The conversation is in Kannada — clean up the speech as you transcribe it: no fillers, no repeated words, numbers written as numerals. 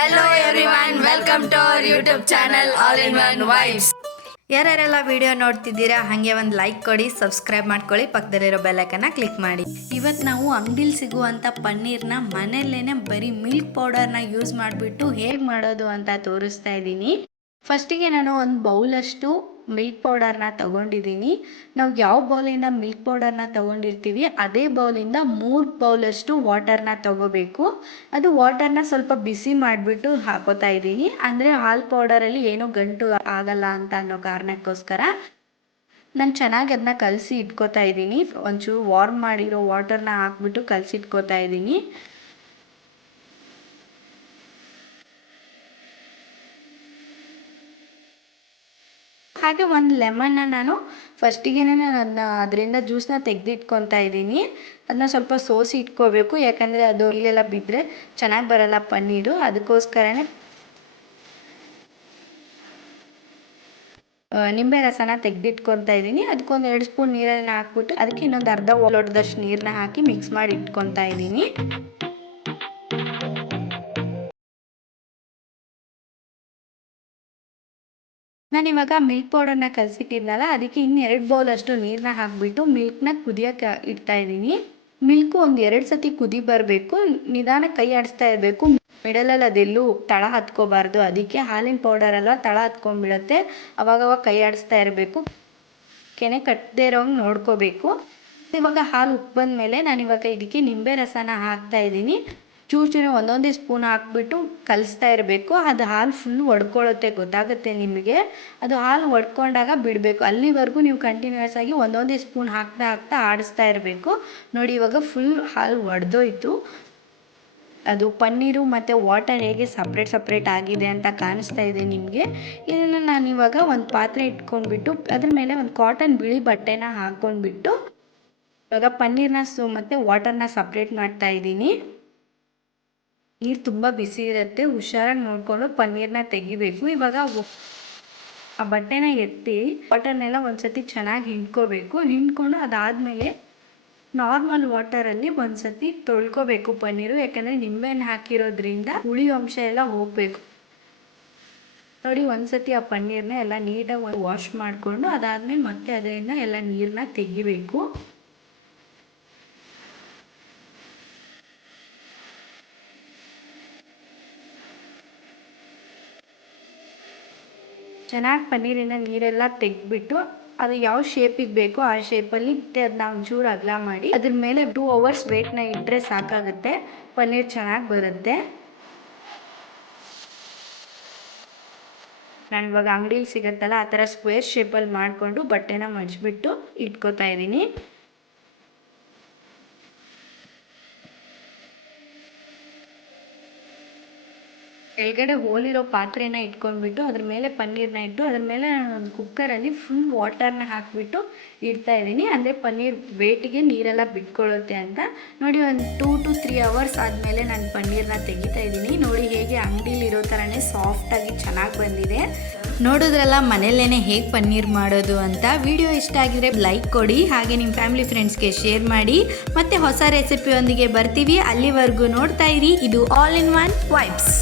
Hello everyone, welcome to our YouTube channel All in One Vibes. ಯಾರ್ಯಾರೆಲ್ಲ ವಿಡಿಯೋ ನೋಡ್ತಿದ್ದೀರಾ ಹಾಗೆ ಒಂದು ಲೈಕ್ ಕೊಡಿ, ಸಬ್ಸ್ಕ್ರೈಬ್ ಮಾಡ್ಕೊಳ್ಳಿ, ಪಕ್ಕದಲ್ಲಿರೋ ಬೆಲ್ ಐಕನ್ನ ಕ್ಲಿಕ್ ಮಾಡಿ. ಇವತ್ತು ನಾವು ಅಂಗಡಿಲಿ ಸಿಗುವಂಥ ಪನ್ನೀರ್ನ ಮನೆಯಲ್ಲೇ ಬರೀ ಮಿಲ್ಕ್ ಪೌಡರ್ನ ಯೂಸ್ ಮಾಡಿಬಿಟ್ಟು ಹೇಗೆ ಮಾಡೋದು ಅಂತ ತೋರಿಸ್ತಾ ಇದ್ದೀನಿ. ಫಸ್ಟಿಗೆ ನಾನು ಒಂದು ಬೌಲಷ್ಟು ಮಿಲ್ಕ್ ಪೌಡರ್ನ ತೊಗೊಂಡಿದ್ದೀನಿ. ನಾವು ಯಾವ ಬೌಲಿಂದ ಮಿಲ್ಕ್ ಪೌಡರ್ನ ತೊಗೊಂಡಿರ್ತೀವಿ ಅದೇ ಬೌಲಿಂದ 3 ಬೌಲಷ್ಟು ವಾಟರ್ನ ತೊಗೋಬೇಕು. ಅದು ವಾಟರ್ನ ಸ್ವಲ್ಪ ಬಿಸಿ ಮಾಡಿಬಿಟ್ಟು ಹಾಕೋತಾ ಇದ್ದೀನಿ. ಅಂದರೆ ಹಾಲು ಪೌಡರಲ್ಲಿ ಏನೂ ಗಂಟು ಆಗಲ್ಲ ಅಂತ ಅನ್ನೋ ಕಾರಣಕ್ಕೋಸ್ಕರ ನಾನು ಚೆನ್ನಾಗಿ ಅದನ್ನ ಕಲಸಿ ಇಟ್ಕೋತಾ ಇದ್ದೀನಿ. ಒಂಚೂರು ವಾರ್ಮ್ ಮಾಡಿರೋ ವಾಟರ್ನ ಹಾಕ್ಬಿಟ್ಟು ಕಲಸಿ ಇಟ್ಕೋತಾ ಇದ್ದೀನಿ. ಹಾಗೆ ಒಂದು ಲೆಮನ್ನ ನಾನು ಫಸ್ಟಿಗೆ ನಾನು ಅದರಿಂದ ಜ್ಯೂಸನ್ನ ತೆಗೆದಿಟ್ಕೊತಾ ಇದ್ದೀನಿ. ಅದನ್ನ ಸ್ವಲ್ಪ ಸೋಸಿ ಇಟ್ಕೋಬೇಕು, ಯಾಕಂದರೆ ಅದು ಇಲ್ಲೆಲ್ಲ ಬಿದ್ದರೆ ಚೆನ್ನಾಗಿ ಬರಲ್ಲ ಪನ್ನೀರು. ಅದಕ್ಕೋಸ್ಕರನೇ ನಿಂಬೆ ರಸನ ತೆಗೆದಿಟ್ಕೊತಾ ಇದ್ದೀನಿ. ಅದಕ್ಕೊಂದು 2 ಸ್ಪೂನ್ ನೀರನ್ನು ಹಾಕ್ಬಿಟ್ಟು ಅದಕ್ಕೆ ಇನ್ನೊಂದು ಅರ್ಧ ಲೋಟದಷ್ಟು ನೀರನ್ನ ಹಾಕಿ ಮಿಕ್ಸ್ ಮಾಡಿ ಇಟ್ಕೊತಾ ಇದ್ದೀನಿ. ನಾನಿವಾಗ ಮಿಲ್ಕ್ ಪೌಡರ್ನ ಕಲಸಿಟ್ಟಿದ್ನಲ್ಲ, ಅದಕ್ಕೆ ಇನ್ನು 2 ಬೌಲಷ್ಟು ನೀರನ್ನ ಹಾಕಿಬಿಟ್ಟು ಮಿಲ್ಕ್ನ ಕುದಿಯೋಕ್ಕೆ ಇಡ್ತಾ ಇದ್ದೀನಿ. ಮಿಲ್ಕು ಒಂದು 2 ಸತಿ ಕುದಿ ಬರಬೇಕು. ನಿಧಾನ ಕೈ ಆಡಿಸ್ತಾ ಇರಬೇಕು. ಮಿಡಲಲ್ಲಿ ಅದೆಲ್ಲೂ ತಳ ಹತ್ಕೋಬಾರ್ದು. ಅದಕ್ಕೆ ಹಾಲಿನ ಪೌಡರ್ ಅಲ್ವಾ, ತಳ ಹತ್ಕೊಂಡ್ಬಿಡುತ್ತೆ. ಅವಾಗವಾಗ ಕೈ ಆಡಿಸ್ತಾ ಇರಬೇಕು. ಕೆನೆ ಕಟ್ಟದೇ ಇರೋಂಗೆ ನೋಡ್ಕೋಬೇಕು. ಇವಾಗ ಹಾಲು ಉಪ್ಪು ಬಂದಮೇಲೆ ನಾನಿವಾಗ ಇದಕ್ಕೆ ನಿಂಬೆ ರಸನ ಹಾಕ್ತಾ ಇದ್ದೀನಿ. ಚೂರು ಒಂದೊಂದೇ ಸ್ಪೂನ್ ಹಾಕ್ಬಿಟ್ಟು ಕಲಿಸ್ತಾ ಇರಬೇಕು. ಅದು ಹಾಲು ಫುಲ್ ಒಡ್ಕೊಳ್ಳುತ್ತೆ, ಗೊತ್ತಾಗುತ್ತೆ ನಿಮಗೆ. ಅದು ಹಾಲು ಒಡ್ಕೊಂಡಾಗ ಬಿಡಬೇಕು. ಅಲ್ಲಿವರೆಗೂ ನೀವು ಕಂಟಿನ್ಯೂಸ್ ಆಗಿ ಒಂದೊಂದೇ ಸ್ಪೂನ್ ಹಾಕ್ತಾ ಆಡಿಸ್ತಾ ಇರಬೇಕು. ನೋಡಿ, ಇವಾಗ ಫುಲ್ ಹಾಲು ಒಡೆದೋಯ್ತು. ಅದು ಪನ್ನೀರು ಮತ್ತು ವಾಟರ್ ಹೇಗೆ ಸಪ್ರೇಟ್ ಆಗಿದೆ ಅಂತ ಕಾಣಿಸ್ತಾ ಇದೆ ನಿಮಗೆ. ಇದನ್ನು ನಾನಿವಾಗ ಒಂದು ಪಾತ್ರೆ ಇಟ್ಕೊಂಡ್ಬಿಟ್ಟು ಅದ್ರ ಮೇಲೆ ಒಂದು ಕಾಟನ್ ಬಿಳಿ ಬಟ್ಟೆನ ಹಾಕ್ಕೊಂಡ್ಬಿಟ್ಟು ಇವಾಗ ಪನ್ನೀರ್ನ ಮತ್ತು ವಾಟರ್ನ ಸಪ್ರೇಟ್ ಮಾಡ್ತಾ ಇದ್ದೀನಿ. ನೀರು ತುಂಬ ಬಿಸಿ ಇರುತ್ತೆ, ಹುಷಾರಾಗಿ ನೋಡಿಕೊಂಡು ಪನ್ನೀರ್ನ ತೆಗಿಬೇಕು. ಇವಾಗ ಆ ಬಟ್ಟೆನ ಎತ್ತಿ ವಾಟರ್ನೆಲ್ಲ ಒಂದ್ಸತಿ ಚೆನ್ನಾಗಿ ಹಿಂಡ್ಕೋಬೇಕು. ಹಿಂಡ್ಕೊಂಡು ಅದಾದಮೇಲೆ ನಾರ್ಮಲ್ ವಾಟರಲ್ಲಿ ಒಂದ್ಸತಿ ತೊಳ್ಕೊಬೇಕು ಪನ್ನೀರು, ಯಾಕಂದರೆ ನಿಂಬೆಹಣ್ಣು ಹಾಕಿರೋದ್ರಿಂದ ಹುಳಿ ಅಂಶ ಎಲ್ಲ ಹೋಗಬೇಕು. ನೋಡಿ, ಒಂದ್ಸತಿ ಆ ಪನ್ನೀರ್ನ ಎಲ್ಲ ನೀಟಾಗಿ ವಾಶ್ ಮಾಡಿಕೊಂಡು ಅದಾದಮೇಲೆ ಮತ್ತೆ ಅದರಿಂದ ಎಲ್ಲ ನೀರನ್ನ ತೆಗಿಬೇಕು. ಚೆನ್ನಾಗಿ ಪನ್ನೀರಿನ ನೀರೆಲ್ಲ ತೆಗೆದ್ಬಿಟ್ಟು ಅದು ಯಾವ ಶೇಪಿಗೆ ಬೇಕೋ ಆ ಶೇಪಲ್ಲಿ ಅದನ್ನ ಒಂಚೂರು ಅಗಲ ಮಾಡಿ ಅದ್ರ ಮೇಲೆ 2 ಅವರ್ಸ್ ವೇಟ್ನ ಇಟ್ಟರೆ ಸಾಕಾಗುತ್ತೆ. ಪನ್ನೀರ್ ಚೆನ್ನಾಗಿ ಬರುತ್ತೆ. ನಾನು ಇವಾಗ ಅಂಗಡಿಲಿ ಸಿಗುತ್ತಲ್ಲ ಆ ಥರ ಸ್ಕ್ವೇರ್ ಶೇಪಲ್ಲಿ ಮಾಡಿಕೊಂಡು ಬಟ್ಟೆನ ಮಡಿಚ್ಬಿಟ್ಟು ಇಟ್ಕೋತಾ ಇದ್ದೀನಿ. ಕೆಳಗಡೆ ಹೋಲಿರೋ ಪಾತ್ರೆನ ಇಟ್ಕೊಂಡ್ಬಿಟ್ಟು ಅದ್ರ ಮೇಲೆ ಪನ್ನೀರ್ನ ಇಟ್ಟು ಅದ್ರ ಮೇಲೆ ಒಂದು ಕುಕ್ಕರಲ್ಲಿ ಫುಲ್ ವಾಟರ್ನ ಹಾಕಿಬಿಟ್ಟು ಇಡ್ತಾ ಇದ್ದೀನಿ. ಅಂದರೆ ಪನ್ನೀರ್ ವೇಟಿಗೆ ನೀರೆಲ್ಲ ಬಿಟ್ಕೊಳ್ಳುತ್ತೆ ಅಂತ. ನೋಡಿ, ಒಂದು 2 to 3 ಅವರ್ಸ್ ಆದಮೇಲೆ ನಾನು ಪನ್ನೀರ್ನ ತೆಗಿತಾ ಇದ್ದೀನಿ. ನೋಡಿ ಹೇಗೆ ಅಂಗಡಿಲಿ ಇರೋ ಥರನೇ ಸಾಫ್ಟಾಗಿ ಚೆನ್ನಾಗಿ ಬಂದಿದೆ. ನೋಡಿದ್ರಲ್ಲ ಮನೆಯಲ್ಲೇ ಹೇಗೆ ಪನ್ನೀರ್ ಮಾಡೋದು ಅಂತ. ವಿಡಿಯೋ ಇಷ್ಟ ಆಗಿದ್ರೆ ಲೈಕ್ ಕೊಡಿ, ಹಾಗೆ ನಿಮ್ಮ ಫ್ಯಾಮಿಲಿ ಫ್ರೆಂಡ್ಸ್ಗೆ ಶೇರ್ ಮಾಡಿ. ಮತ್ತೆ ಹೊಸ ರೆಸಿಪಿಯೊಂದಿಗೆ ಬರ್ತೀವಿ. ಅಲ್ಲಿವರೆಗೂ ನೋಡ್ತಾ ಇರಿ. ಇದು ಆಲ್ ಇನ್ ಒನ್ ವೈಬ್ಸ್.